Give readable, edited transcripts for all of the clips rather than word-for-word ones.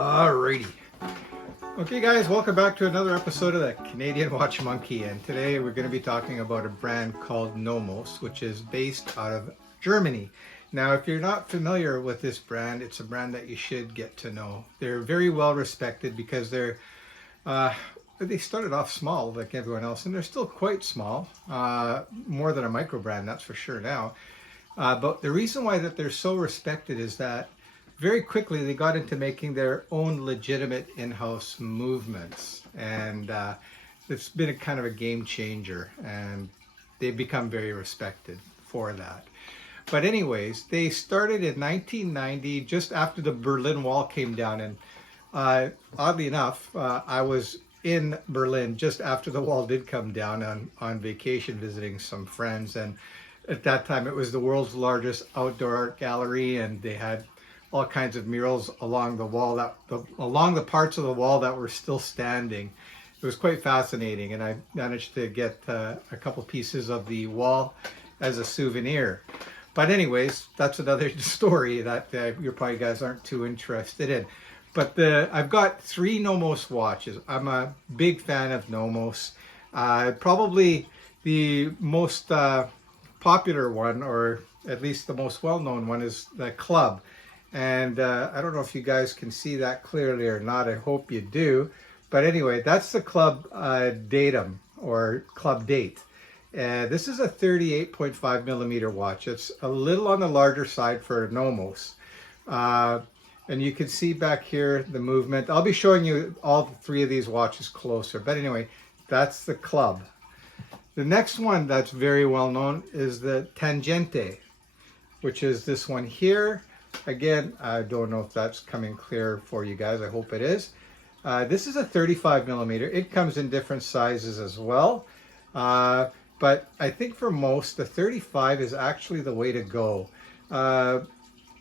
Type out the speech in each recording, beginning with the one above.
Alrighty. Okay guys, welcome back to another episode of the Canadian Watch Monkey, and today we're going to be talking about a brand called Nomos, which is based out of Germany. Now if you're not familiar with this brand, it's a brand that you should get to know. They're very well respected because they started off small like everyone else, and they're still quite small, more than a micro brand, that's for sure now. But the reason why that they're so respected is that very quickly they got into making their own legitimate in-house movements, and it's been a kind of a game changer, and they've become very respected for that. But anyways, they started in 1990, just after the Berlin Wall came down, and oddly enough, I was in Berlin just after the wall did come down on vacation visiting some friends, and at that time it was the world's largest outdoor art gallery, and they had all kinds of murals along the wall, along the parts of the wall that were still standing. It was quite fascinating, and I managed to get a couple pieces of the wall as a souvenir. But anyways, that's another story that you probably guys aren't too interested in. But I've got 3 Nomos watches. I'm a big fan of Nomos. Probably the most popular one, or at least the most well-known one, is the Club. And I don't know if you guys can see that clearly or not. I hope you do. But anyway, that's the Club Datum, or Club Date. This is a 38.5 millimeter watch. It's a little on the larger side for Nomos. And you can see back here the movement. I'll be showing you all 3 of these watches closer. But anyway, that's the Club. The next one that's very well known is the Tangente, which is this one here. Again, I don't know if that's coming clear for you guys. I hope it is. This is a 35 millimeter. It comes in different sizes as well. But I think for most, the 35 is actually the way to go.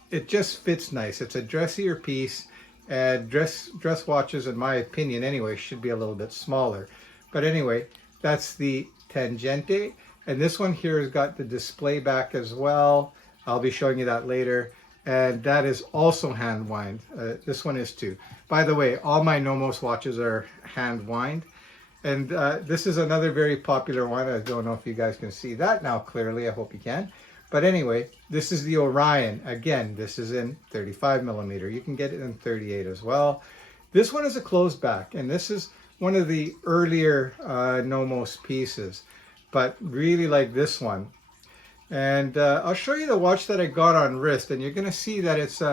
It just fits nice. It's a dressier piece. Dress watches, in my opinion anyway, should be a little bit smaller. But anyway, that's the Tangente. And this one here has got the display back as well. I'll be showing you that later. And that is also hand wind. This one is too. By the way, all my Nomos watches are hand wind. And this is another very popular one. I don't know if you guys can see that now clearly. I hope you can. But anyway, this is the Orion. Again, this is in 35 millimeter. You can get it in 38 as well. This one is a closed back, and this is one of the earlier Nomos pieces, but really like this one. And I'll show you the watch that I got on wrist, and you're going to see that it's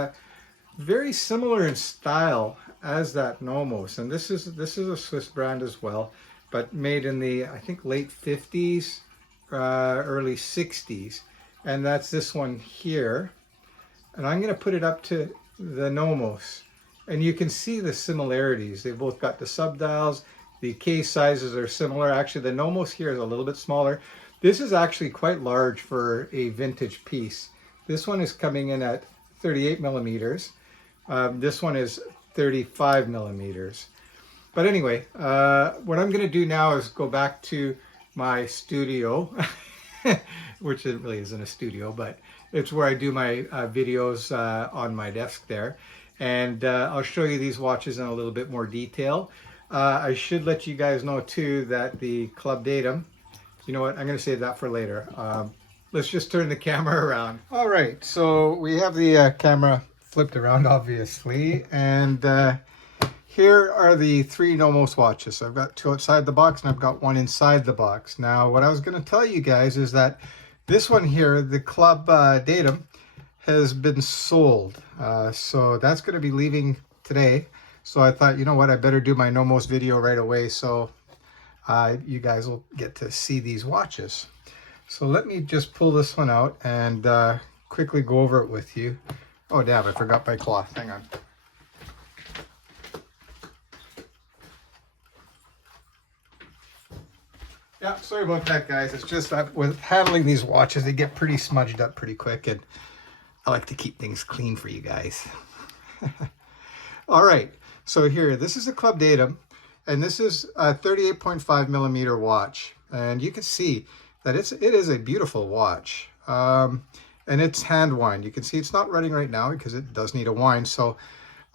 very similar in style as that Nomos. And this is a Swiss brand as well, but made in the, I think, late 50s, early 60s. And that's this one here. And I'm going to put it up to the Nomos. And you can see the similarities. They've both got the subdials. The case sizes are similar. Actually, the Nomos here is a little bit smaller. This is actually quite large for a vintage piece. This one is coming in at 38 millimeters. This one is 35 millimeters. But anyway, what I'm going to do now is go back to my studio, which it really isn't a studio, but it's where I do my videos on my desk there. And I'll show you these watches in a little bit more detail. I should let you guys know too that the Club Datum, you know what, I'm going to save that for later. Let's just turn the camera around. All right, so we have the camera flipped around, obviously, and here are the 3 Nomos watches. So I've got 2 outside the box, and I've got 1 inside the box. Now, what I was going to tell you guys is that this one here, the Club Datum, has been sold. So that's going to be leaving today. So I thought, you know what, I better do my Nomos video right away, so you guys will get to see these watches. So let me just pull this one out and quickly go over it with you. Oh damn, I forgot my cloth. Hang on. Yeah, sorry about that, guys. It's just that with handling these watches, they get pretty smudged up pretty quick, and I like to keep things clean for you guys. All right, so here, this is a Club Datum. And this is a 38.5 millimeter watch. And you can see that it is a beautiful watch. And it's hand wind. You can see it's not running right now because it does need a wind. So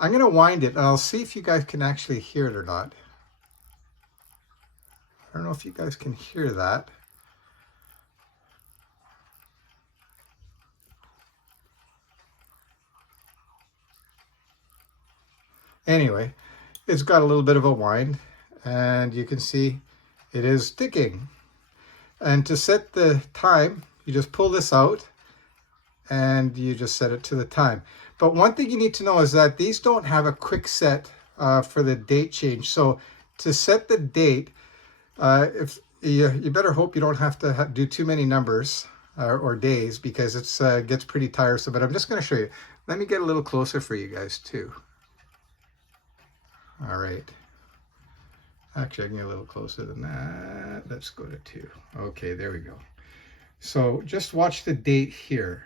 I'm going to wind it and I'll see if you guys can actually hear it or not. I don't know if you guys can hear that. Anyway, it's got a little bit of a wind and you can see it is ticking. And to set the time, you just pull this out and you just set it to the time. But one thing you need to know is that these don't have a quick set for the date change. So to set the date, if you better hope you don't have to do too many numbers or days, because it gets pretty tiresome. But I'm just going to show you. Let me get a little closer for you guys too. All right. Actually, I can get a little closer than that. Let's go to 2. Okay, there we go. So just watch the date here.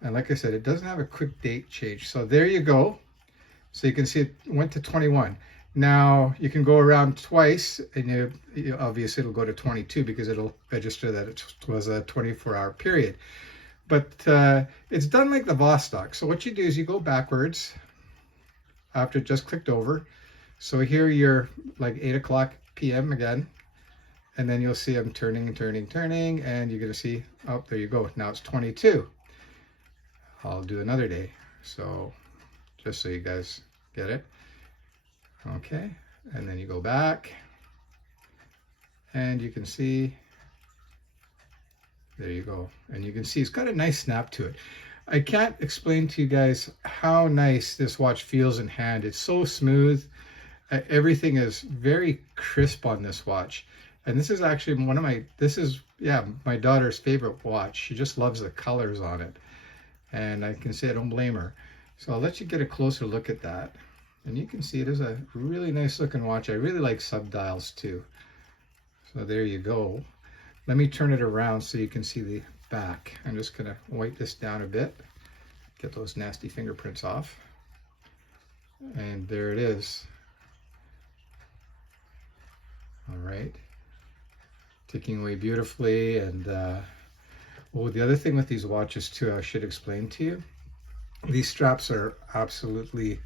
And like I said, it doesn't have a quick date change. So there you go. So you can see it went to 21. Now you can go around twice and you obviously it'll go to 22 because it'll register that it was a 24-hour period. But it's done like the Vostok. So what you do is you go backwards after it just clicked over. So here you're like 8 o'clock p.m. again. And then you'll see I'm turning and turning, turning. And you're going to see, oh, there you go. Now it's 22. I'll do another day. So just so you guys get it. Okay. And then you go back. And you can see, there you go. And you can see it's got a nice snap to it. I can't explain to you guys how nice this watch feels in hand. It's so smooth. Everything is very crisp on this watch. And this is actually my daughter's favorite watch. She just loves the colors on it. And I can say I don't blame her. So I'll let you get a closer look at that. And you can see it is a really nice looking watch. I really like subdials too. So there you go. Let me turn it around so you can see the back. I'm just going to wipe this down a bit. Get those nasty fingerprints off. And there it is. All right, ticking away beautifully. And well, the other thing with these watches too, I should explain to you, these straps are absolutely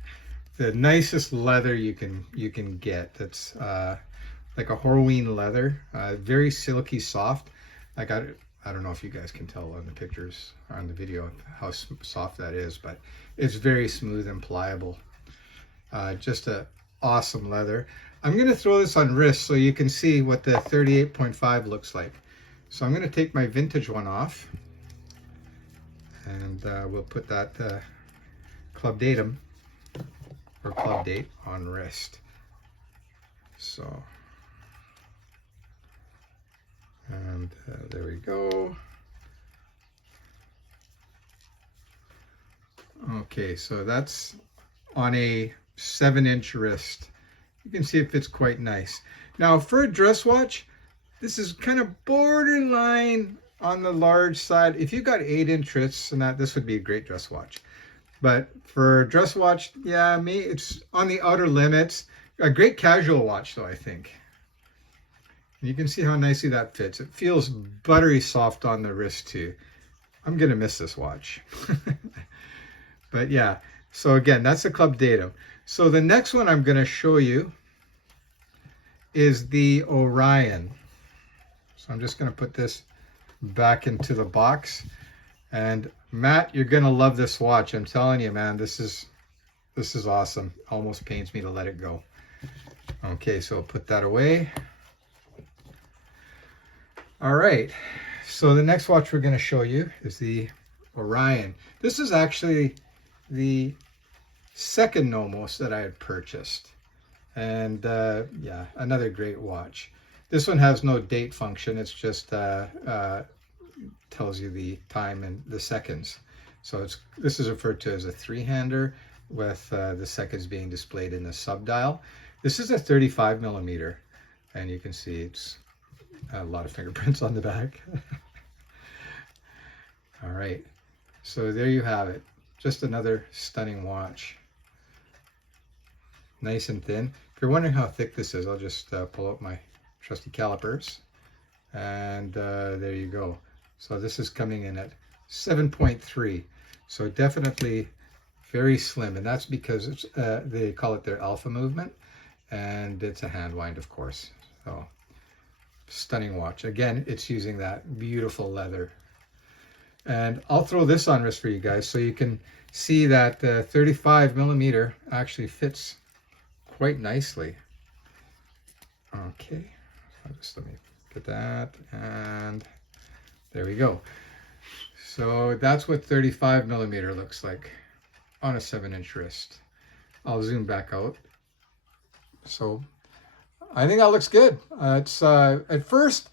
the nicest leather you can get. That's like a Horween leather, very silky soft. Like I don't know if you guys can tell on the pictures or on the video how soft that is, but it's very smooth and pliable. Just a awesome leather. I'm going to throw this on wrist so you can see what the 38.5 looks like. So I'm going to take my vintage one off and we'll put that Club Datum or Club Date on wrist. So, and there we go. Okay, so that's on a 7-inch wrist. You can see it fits quite nice. Now for a dress watch, this is kind of borderline on the large side. If you've got 8-inch wrists and that, this would be a great dress watch. But for a dress watch, yeah, it's on the outer limits. A great casual watch though, I think. And you can see how nicely that fits. It feels buttery soft on the wrist too. I'm gonna miss this watch. But yeah, so again, that's the Club Datum. So the next one I'm going to show you is the Orion. So I'm just going to put this back into the box. And Matt, you're going to love this watch. I'm telling you, man, this is awesome. Almost pains me to let it go. Okay, so I'll put that away. All right. So the next watch we're going to show you is the Orion. This is actually the second Nomos that I had purchased, and yeah, another great watch. This one has no date function. It's just tells you the time and the seconds. So this is referred to as a 3-hander with the seconds being displayed in the subdial. This is a 35 millimeter, and you can see it's a lot of fingerprints on the back. All right, so there you have it. Just another stunning watch. Nice and thin. If you're wondering how thick this is, I'll just pull out my trusty calipers. And there you go. So this is coming in at 7.3. So definitely very slim, and that's because it's, they call it their alpha movement, and it's a hand wind, of course. So stunning watch. Again, it's using that beautiful leather. And I'll throw this on wrist for you guys so you can see that 35 millimeter actually fits quite nicely. Okay, so just let me get that, and there we go. So that's what 35 millimeter looks like on a 7-inch wrist. I'll zoom back out. So I think that looks good. It's at first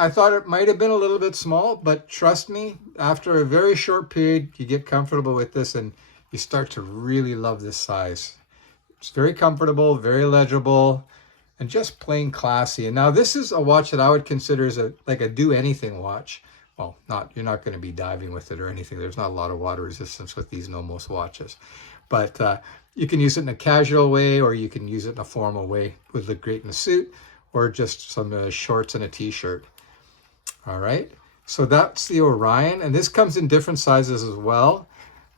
I thought it might have been a little bit small, but trust me, after a very short period, you get comfortable with this and you start to really love this size. It's very comfortable, very legible, and just plain classy. And now this is a watch that I would consider as like a do anything watch. Well, you're not going to be diving with it or anything. There's not a lot of water resistance with these Nomos watches, but you can use it in a casual way, or you can use it in a formal way. Would look great in a suit, or just some shorts and a t-shirt. All right, so that's the Orion, and this comes in different sizes as well.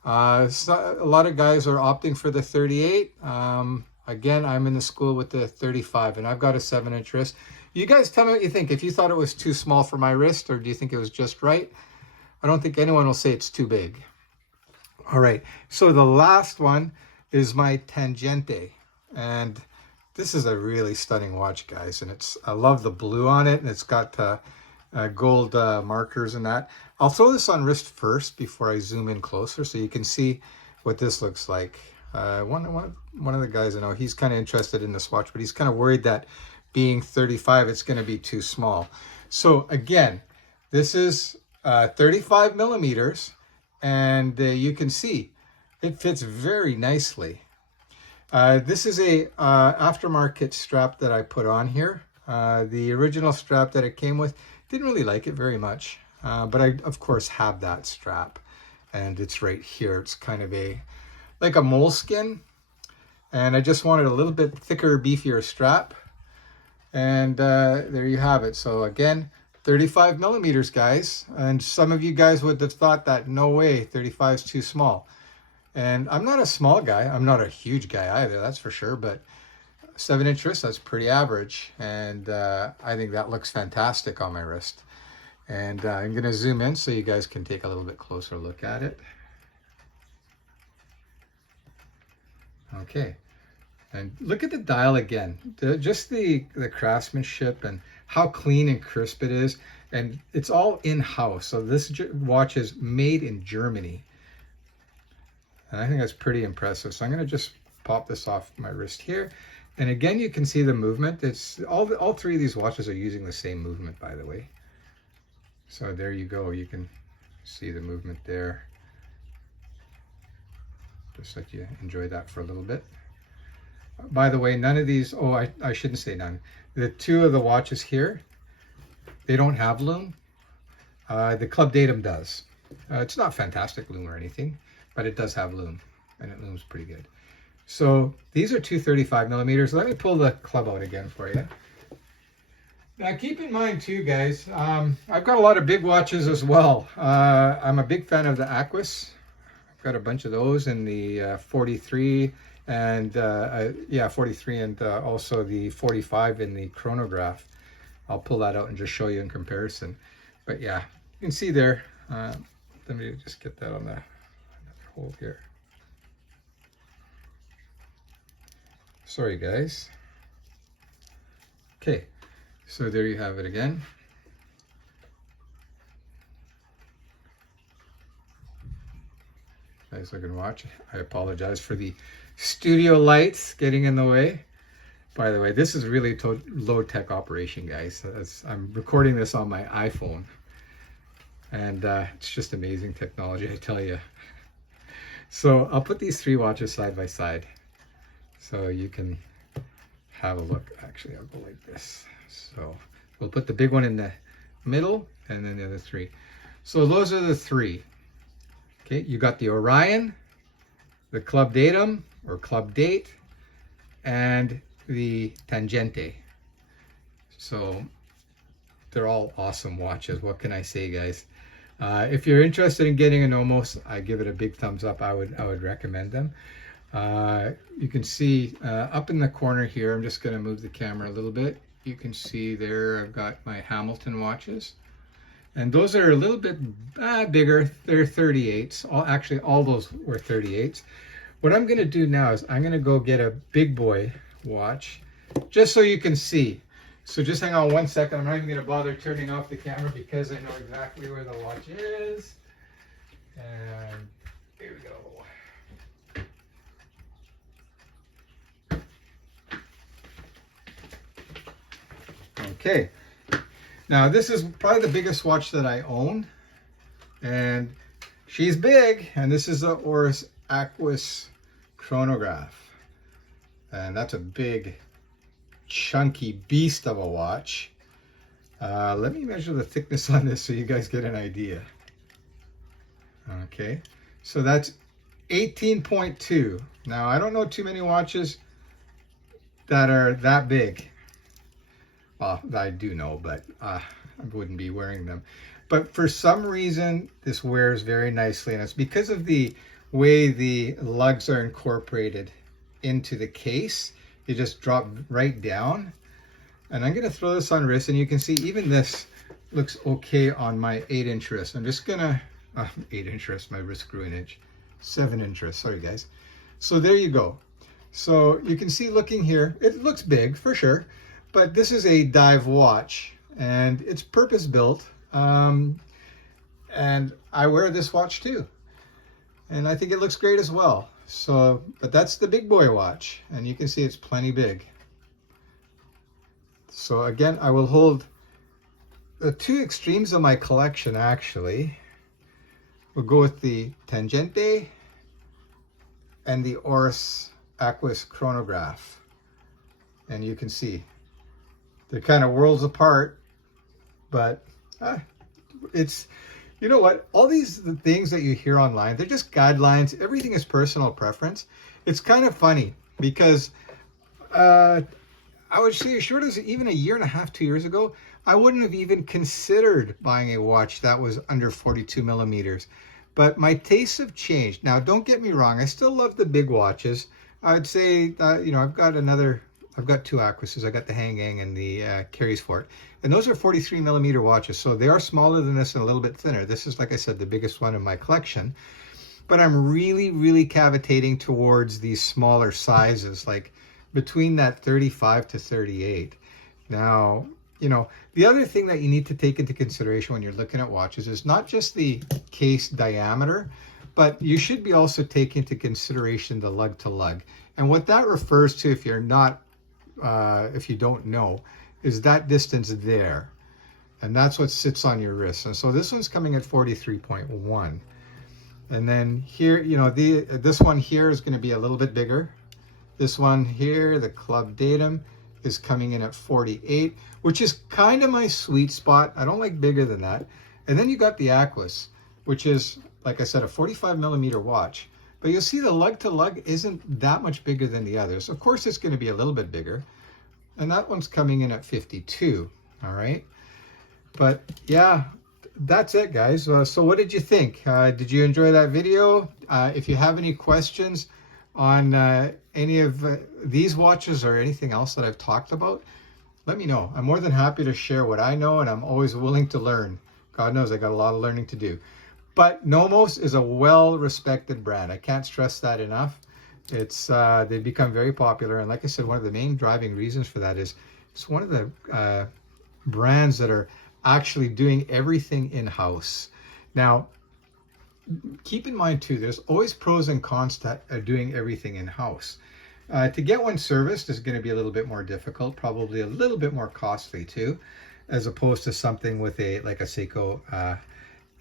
So a lot of guys are opting for the 38. Again, I'm in the school with the 35, and I've got a 7-inch wrist. You guys tell me what you think. If you thought it was too small for my wrist, or do you think it was just right? I don't think anyone will say it's too big. All right, so the last one is my Tangente, and this is a really stunning watch, guys, and I love the blue on it, and it's got gold markers and that. I'll throw this on wrist first before I zoom in closer so you can see what this looks like. One of the guys I know, he's kind of interested in this watch, but he's kind of worried that being 35, it's going to be too small. So again, this is 35 millimeters, and you can see it fits very nicely. This is a aftermarket strap that I put on here. The original strap that it came with, didn't really like it very much, but I of course have that strap, and it's right here. It's kind of like a moleskin, and I just wanted a little bit thicker, beefier strap, and there you have it. So again, 35 millimeters, guys, and some of you guys would have thought that no way, 35 is too small. And I'm not a small guy, I'm not a huge guy either, that's for sure, but 7-inch wrist, that's pretty average, and I think that looks fantastic on my wrist. And I'm going to zoom in so you guys can take a little bit closer look at it. Okay, and look at the dial again. Just the craftsmanship and how clean and crisp it is, and it's all in-house. So this watch is made in Germany, and I think that's pretty impressive. So I'm going to just pop this off my wrist here. And again, you can see the movement. It's all three of these watches are using the same movement, by the way. So there you go. You can see the movement there. Just let you enjoy that for a little bit. By the way, none of these, I shouldn't say none. The two of the watches here, they don't have lume. The Club Datum does. It's not fantastic lume or anything, but it does have lume, and it looms pretty good. So these are 235 millimeters. Let me pull the club out again for you. Now keep in mind too, guys, I've got a lot of big watches as well. I'm a big fan of the Aquis. I've got a bunch of those in the 43 and 43 and also the 45 in the chronograph. I'll pull that out and just show you in comparison. But yeah, you can see there. Let me just get that on the hole here. Sorry, guys. Okay, so there you have it again. Nice looking watch. I apologize for the studio lights getting in the way. By the way, this is really low-tech operation, guys. I'm recording this on my iPhone, and it's just amazing technology, I tell you. So I'll put these three watches side by side so you can have a look. Actually, I'll go like this. So we'll put the big one in the middle and then the other three. So those are the three. Okay, you got the Orion, the Club Datum or Club Date, and the Tangente. So they're all awesome watches. What can I say, guys? If you're interested in getting a Nomos, I give it a big thumbs up. I would recommend them. You can see up in the corner here, I'm just going to move the camera a little bit. You can see there I've got my Hamilton watches. And those are a little bit bigger. They're 38s. Actually, all those were 38s. What I'm going to do now is I'm going to go get a big boy watch just so you can see. So just hang on one second. I'm not even going to bother turning off the camera because I know exactly where the watch is. And here we go. Okay. Now this is probably the biggest watch that I own. And she's big. And this is the Oris Aquis chronograph. And that's a big chunky beast of a watch. Let me measure the thickness on this so you guys get an idea. Okay, so that's 18.2. Now I don't know too many watches that are that big. Well, I do know, but I wouldn't be wearing them. But for some reason this wears very nicely, and it's because of the way the lugs are incorporated into the case. You just drop right down. And I'm going to throw this on wrist, and you can see even this looks okay on my 8-inch wrist. I'm just going to 8-inch wrist, my wrist grew an inch. 7-inch wrist, sorry guys. So there you go. So you can see looking here, it looks big for sure, but this is a dive watch and it's purpose built. And I wear this watch too. And I think it looks great as well. So, but that's the big boy watch, and you can see it's plenty big. So again, I will hold the two extremes of my collection actually. We'll go with the Tangente and the Oris Aquis chronograph. And you can see they're kind of worlds apart, but it's, you know what? All these things that you hear online, they're just guidelines. Everything is personal preference. It's kind of funny because I would say as short as even a year and a half, 2 years ago, I wouldn't have even considered buying a watch that was under 42 millimeters. But my tastes have changed. Now, don't get me wrong. I still love the big watches. I would say, you know, I've got two Aquises. I got the Hang Gang and the Carries Fort. And those are 43 millimeter watches. So they are smaller than this and a little bit thinner. This is, like I said, the biggest one in my collection. But I'm really, really cavitating towards these smaller sizes, like between that 35 to 38. Now, you know, the other thing that you need to take into consideration when you're looking at watches is not just the case diameter, but you should be also taking into consideration the lug to lug. And what that refers to, if you're not, if you don't know, is that distance there. And that's what sits on your wrist. And so this one's coming at 43.1. And then here, you know, this one here is going to be a little bit bigger. This one here, the Club Datum, is coming in at 48, which is kind of my sweet spot. I don't like bigger than that. And then you got the Aquis, which is, like I said, a 45 millimeter watch. But you'll see the lug to lug isn't that much bigger than the others. Of course, it's going to be a little bit bigger. And that one's coming in at 52, all right? But yeah, that's it, guys. So what did you think? Did you enjoy that video? If you have any questions on any of these watches or anything else that I've talked about, let me know. I'm more than happy to share what I know, and I'm always willing to learn. God knows I got a lot of learning to do. But Nomos is a well-respected brand. I can't stress that enough. It's they've become very popular, and like I said, one of the main driving reasons for that is it's one of the brands that are actually doing everything in-house. Now, keep in mind too, there's always pros and cons to doing everything in-house. To get one serviced is going to be a little bit more difficult, probably a little bit more costly too, as opposed to something with like a Seiko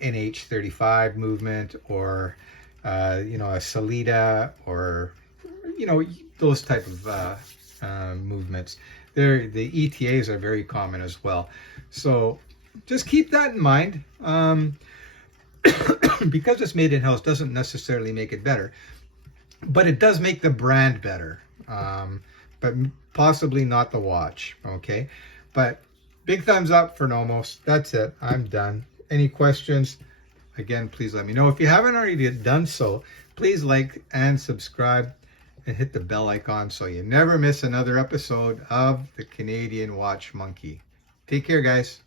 NH35 movement, or you know, a Salida, or you know, those type of movements. The ETAs are very common as well. So just keep that in mind. Because it's made in-house doesn't necessarily make it better, but it does make the brand better, but possibly not the watch. Okay, but big thumbs up for Nomos. That's it. I'm done. Any questions, Again, please let me know. If you haven't already done so, please like and subscribe and hit the bell icon so you never miss another episode of the Canadian Watch Monkey. Take care, guys.